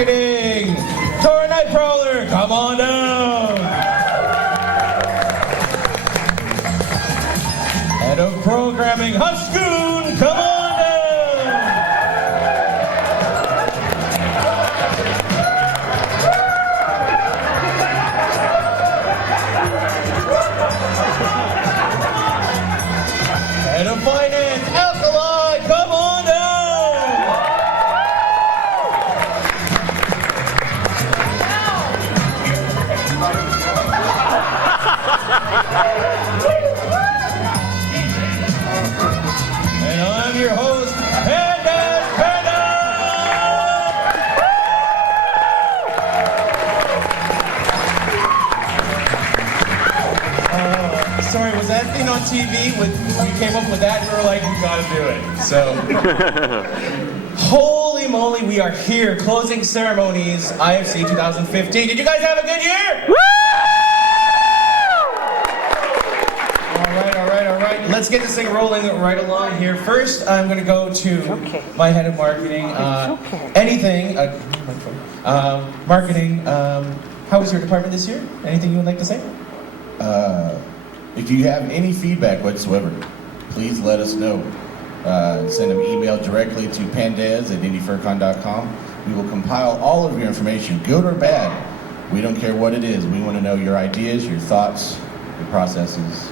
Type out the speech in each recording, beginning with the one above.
Marketing, Tora Nightcrawler, come on down. Head of Programming, Huskoon, come on down. Head of Finance, Alkali, come on down. And I'm your host, Attendees. Sorry, was that thing on TV? We came up with that and we were like, we gotta do it. So, holy moly, we are here, closing Ceremonies, IFC 2015. Did you guys have a good year? Woo! All right. Let's get this thing rolling right along here. First, I'm gonna go to my head of marketing. Marketing, how was your department this year? Anything you would like to say? If you have any feedback whatsoever, please let us know. Send an email directly to pandez@IndyFurCon.com. We will compile all of your information, good or bad. We don't care what it is. We want to know your ideas, your thoughts, your processes.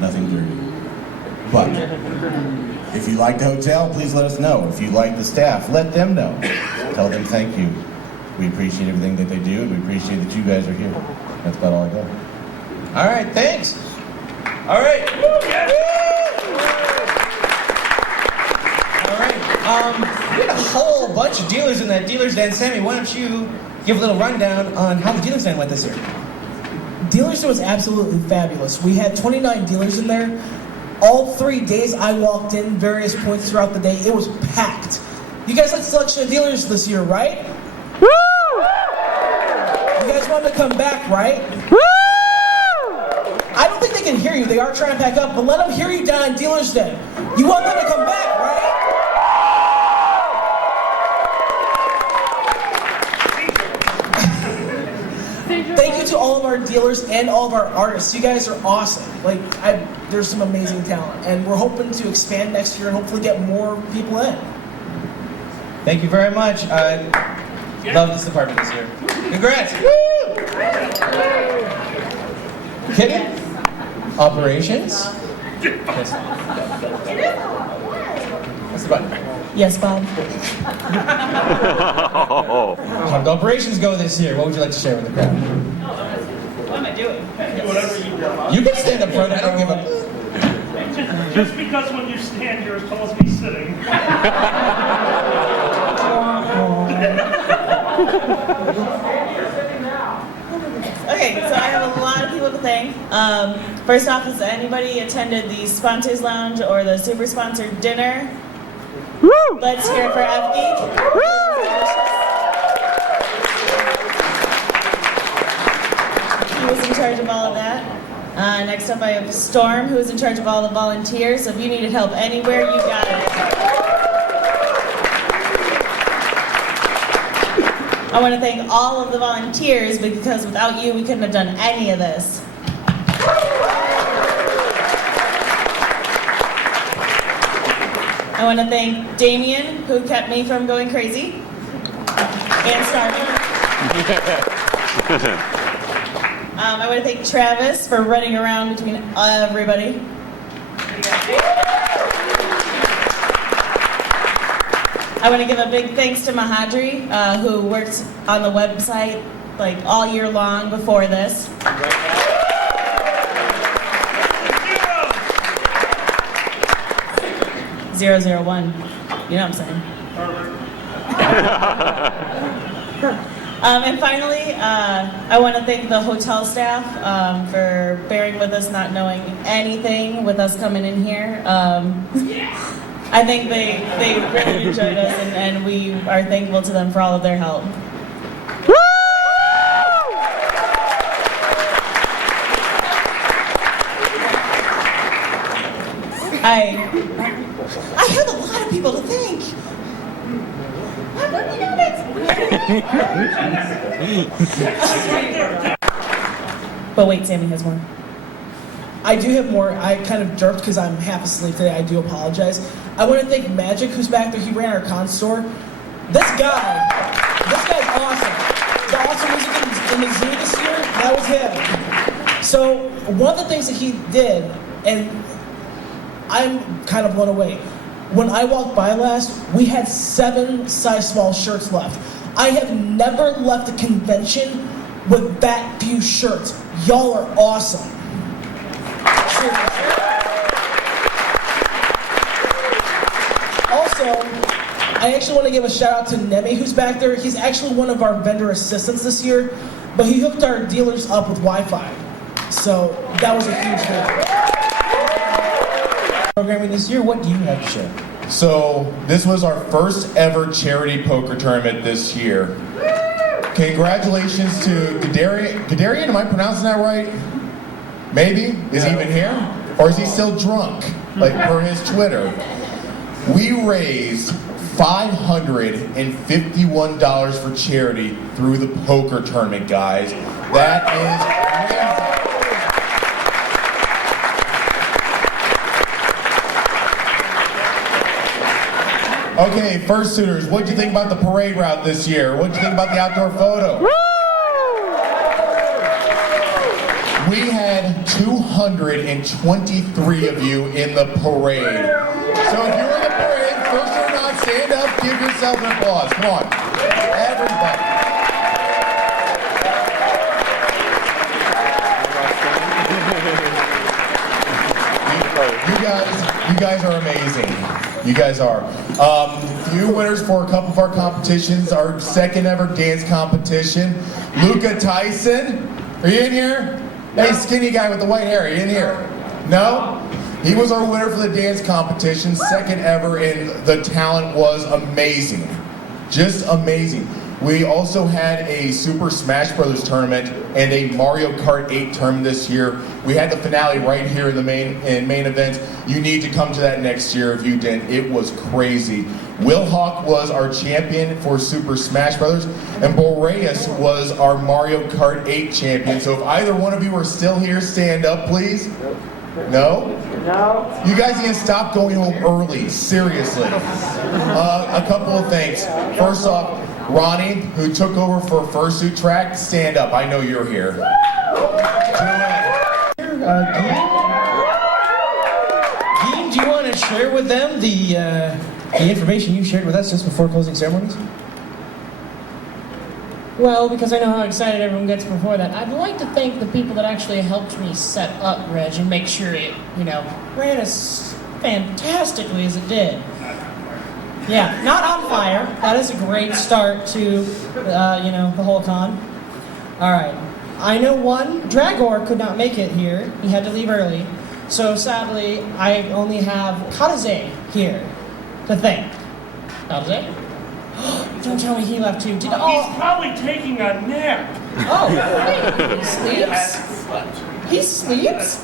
Nothing dirty. But if you like the hotel, please let us know. If you like the staff, let them know. Tell them thank you. We appreciate everything that they do, and we appreciate that you guys are here. That's about all I got. All right, thanks. All right. All right. We had a whole bunch of dealers in that dealer's den. Sammy, why don't you give a little rundown on how the dealer's den went this year? Dealer's den was absolutely fabulous. We had 29 dealers in there. All 3 days I walked in, various points throughout the day, it was packed. You guys like the selection of dealers this year, right? Woo! You guys wanted to come back, right? Woo! I don't think they can hear you. They are trying to pack up, but let them hear you down in Dealer's Den. You want them to come back, right? Thank you to all of our dealers and all of our artists. You guys are awesome. There's some amazing talent, and we're hoping to expand next year and hopefully get more people in. Thank you very much. I love this department this year. Congrats. Woo! Kitty? Operations? Yes. What's the button? Yes, Bob. How did operations go this year? What would you like to share with the crowd? What am I doing? You can stand up front. I don't give a... Just because when you stand, you're as tall as me sitting. Okay, so I have a lot of people to thank. First off, has anybody attended the Sponsors Lounge or the Super Sponsored Dinner? Woo! Let's hear it for F-Geek. He was in charge of all of that. Next up, I have Storm, who is in charge of all the volunteers. So if you needed help anywhere, you got it. I want to thank all of the volunteers because without you, we couldn't have done any of this. I want to thank Damien, who kept me from going crazy, and starving. I want to thank Travis for running around between everybody. I want to give a big thanks to Mahadri, who worked on the website all year long before this. 001. You know what I'm saying? And finally, I want to thank the hotel staff for bearing with us, not knowing anything with us coming in here. I think they really enjoyed us, and we are thankful to them for all of their help. I have a lot of people to thank. I But wait, Sammy has more. I do have more. I kind of jerked because I'm half asleep today. I do apologize. I want to thank Magic, who's back there. He ran our con store. This guy's awesome. The awesome music in the zoo this year, that was him. So one of the things that he did, and I'm kind of blown away. When I walked by last, we had 7 size small shirts left. I have never left a convention with that few shirts. Y'all are awesome. Also, I actually want to give a shout out to Neme, who's back there. He's actually one of our vendor assistants this year, but he hooked our dealers up with Wi-Fi. So that was a huge thing. Programming this year, what do you have to share? So this was our first ever charity poker tournament this year. Congratulations to Gadarian, am I pronouncing that right? Maybe? Is he even here? Or is he still drunk? Like per his Twitter. We raised $551 for charity through the poker tournament, guys. That is crazy. Okay, Fursuiters, what'd you think about the parade route this year? What'd you think about the outdoor photo? We had 223 of you in the parade. So if you were in the parade, first or not, stand up, give yourself an applause. Come on. Everybody. You guys are amazing. You guys are. Few winners for a couple of our competitions. Our second ever dance competition. Luca Tyson. Are you in here? Hey, skinny guy with the white hair. Are you in here? No? He was our winner for the dance competition, second ever, and the talent was amazing. Just amazing. We also had a Super Smash Brothers tournament and a Mario Kart 8 tournament this year. We had the finale right here in the main events. You need to come to that next year if you didn't. It was crazy. Will Hawk was our champion for Super Smash Brothers, and Boreas was our Mario Kart 8 champion. So if either one of you are still here, stand up, please. No? No. You guys need to stop going home early, seriously. A couple of things. First off, Ronnie, who took over for Fursuit Track, stand up. I know you're here. Dean, do you want to share with them the information you shared with us just before closing ceremonies? Well, because I know how excited everyone gets before that, I'd like to thank the people that actually helped me set up Reg and make sure it, ran as fantastically as it did. Yeah, not on fire. That is a great start to, the whole con. All right. I know one, Dragor could not make it here. He had to leave early. So sadly, I only have Kataze here to thank. Kataze? Don't tell me he left too. He's probably taking a nap. Oh, wait, he sleeps? He sleeps?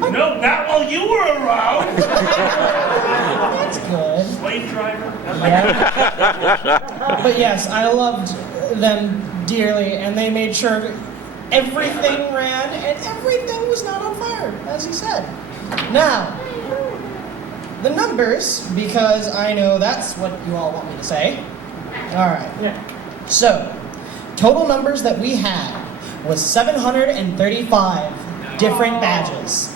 No, not while you were around. That's good. Slave driver. Yeah. But yes, I loved them dearly, and they made sure everything ran and everything was not on fire, as he said. Now, the numbers, because I know that's what you all want me to say. All right. Yeah. So, total numbers that we had was 735 different badges.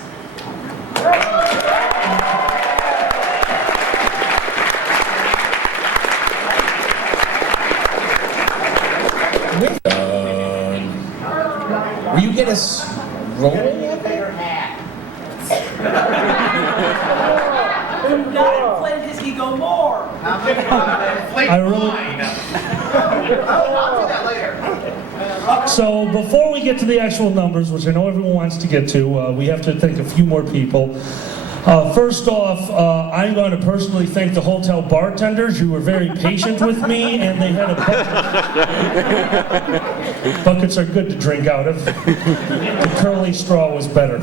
Will you get us rolling at that? Not inflate his ego more. I really. I'll do that later. So before we get to the actual numbers, which I know everyone wants to get to, we have to thank a few more people. First off, I'm going to personally thank the hotel bartenders. You were very patient with me, and they had a bucket. Buckets are good to drink out of. The curly straw was better.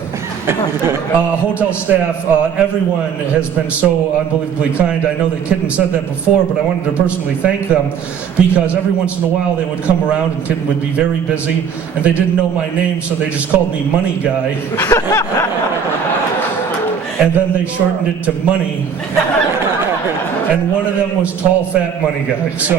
Hotel staff, everyone has been so unbelievably kind. I know that Kitten said that before, but I wanted to personally thank them because every once in a while they would come around and Kitten would be very busy, and they didn't know my name, so they just called me Money Guy. And then they shortened it to Money. And one of them was Tall Fat Money Guy. So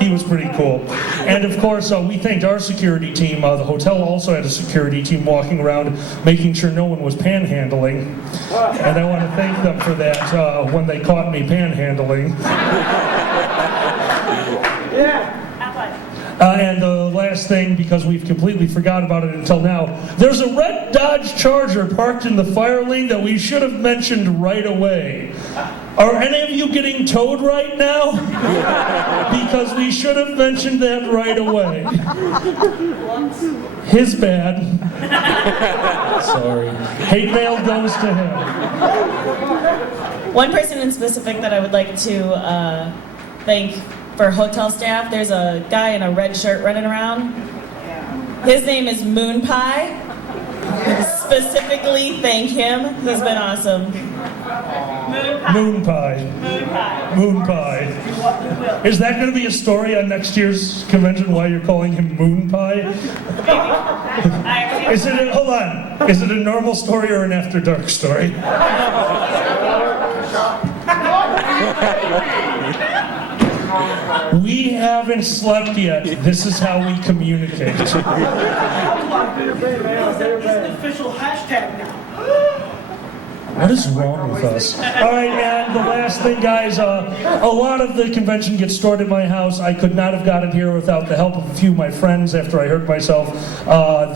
he was pretty cool. And of course, we thanked our security team. The hotel also had a security team walking around making sure no one was panhandling. And I want to thank them for that when they caught me panhandling. And the last thing, because we've completely forgot about it until now, there's a red Dodge Charger parked in the fire lane that we should have mentioned right away. Are any of you getting towed right now? Because we should have mentioned that right away. His bad. Sorry. Hate mail goes to him. One person in specific that I would like to thank for hotel staff, there's a guy in a red shirt running around. His name is Moon Pie. Specifically thank him. He's been awesome. Moon Pie. Moon Pie. Moon Pie. Is that going to be a story on next year's convention, why you're calling him Moon Pie? Maybe. Hold on. Is it a normal story or an after dark story? We haven't slept yet. This is how we communicate. It's an official hashtag now. What is wrong with us? All right, and the last thing, guys, a lot of the convention gets stored at my house. I could not have got it here without the help of a few of my friends after I hurt myself.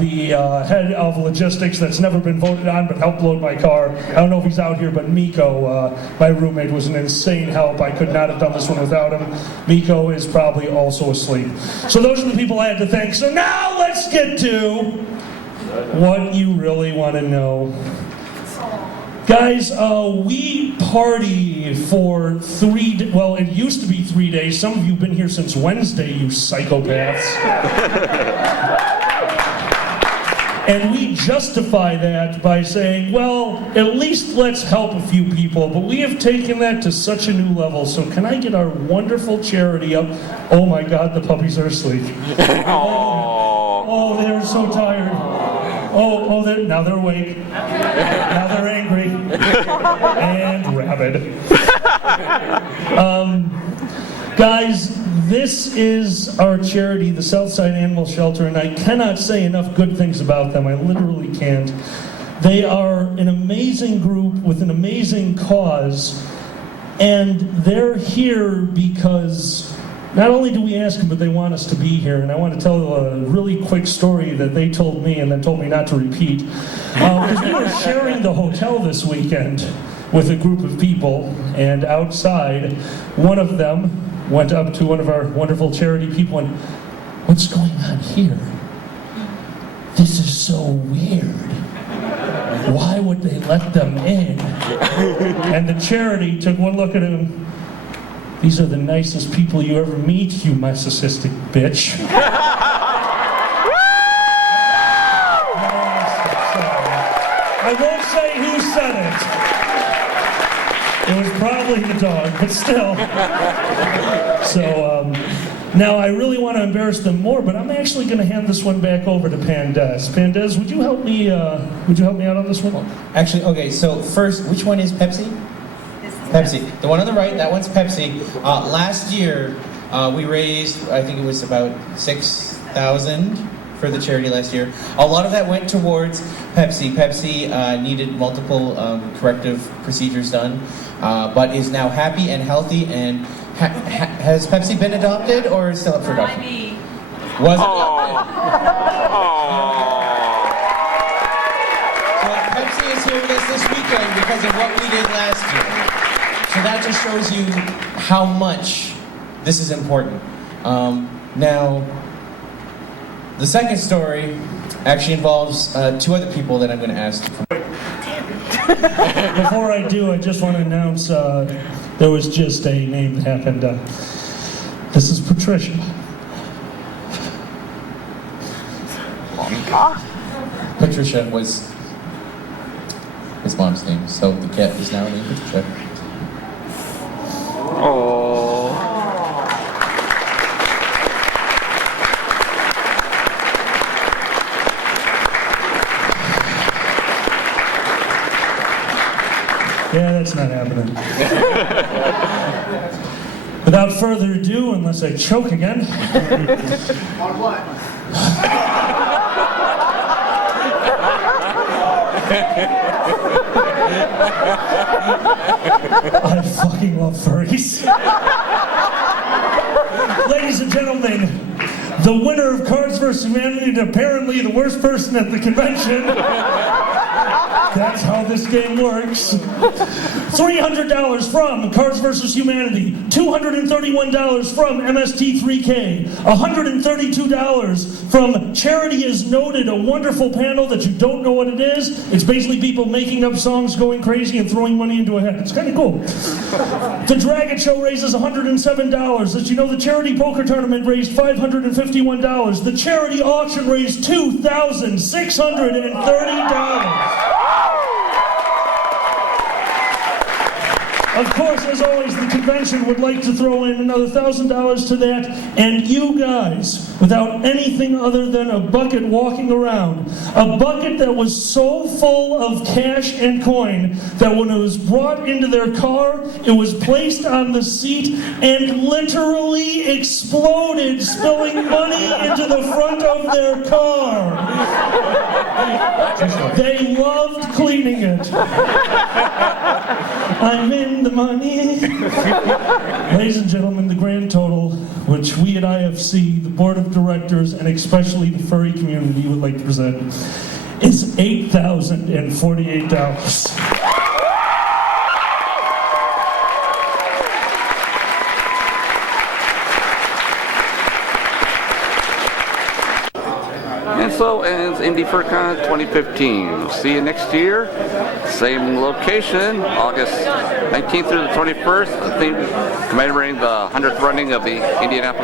The head of logistics that's never been voted on but helped load my car. I don't know if he's out here, but Miko, my roommate, was an insane help. I could not have done this one without him. Miko is probably also asleep. So those are the people I had to thank. So now let's get to what you really want to know. Guys, we party for well, it used to be 3 days. Some of you have been here since Wednesday, you psychopaths. And we justify that by saying, well, at least let's help a few people. But we have taken that to such a new level. So can I get our wonderful charity up? Oh my God, the puppies are asleep. Oh, they're so tired. Oh, now they're awake. Now they're angry. And rabid. Guys, this is our charity, the Southside Animal Shelter, and I cannot say enough good things about them. I literally can't. They are an amazing group with an amazing cause, and they're here because not only do we ask them, but they want us to be here. And I want to tell a really quick story that they told me and then told me not to repeat. Because we were sharing the hotel this weekend with a group of people, and outside, one of them went up to one of our wonderful charity people and, "What's going on here? This is so weird. Why would they let them in?" And the charity took one look at him. "These are the nicest people you ever meet, you narcissistic bitch." I won't say who said it. It was probably the dog, but still. So now I really want to embarrass them more, but I'm actually going to hand this one back over to Pandez. Pandez, would you help me? Would you help me out on this one? Actually, okay. So first, which one is Pepsi? Pepsi. The one on the right, that one's Pepsi. Last year, we raised, I think it was about $6,000 for the charity last year. A lot of that went towards Pepsi. Pepsi needed multiple corrective procedures done, but is now happy and healthy. And has Pepsi been adopted or is still up for adoption? Was adopted. So Pepsi is here with us this weekend because of what we did last year. So that just shows you how much this is important. Now, the second story actually involves two other people that I'm going to ask. Before I do, I just want to announce there was just a name that happened. This is Patricia. Patricia was his mom's name, so the cat is now named Patricia. Oh. Yeah, that's not happening. Without further ado, unless I choke again. On what? I fucking love furries. Ladies and gentlemen, the winner of Cards vs. Humanity and apparently the worst person at the convention. That's how this game works. $300 from Cards vs. Humanity, $231 from MST3K, $132 from Charity is Noted, a wonderful panel that you don't know what it is. It's basically people making up songs, going crazy, and throwing money into a hat. It's kind of cool. The Dragon Show raises $107. As you know, the Charity Poker Tournament raised $551. The Charity Auction raised $2,630. Of course, as always, the convention would like to throw in another $1,000 to that, and you guys, without anything other than a bucket walking around, a bucket that was so full of cash and coin that when it was brought into their car, it was placed on the seat and literally exploded, spilling money into the front of their car. They loved cleaning it. I'm in the money. Ladies and gentlemen, the grand total, which we at IFC, the board of directors, and especially the furry community would like to present, is $8,048. And so ends IndyFurCon 2015. We'll see you next year. Same location, August 19th through the 21st. I think commemorating the 100th running of the Indianapolis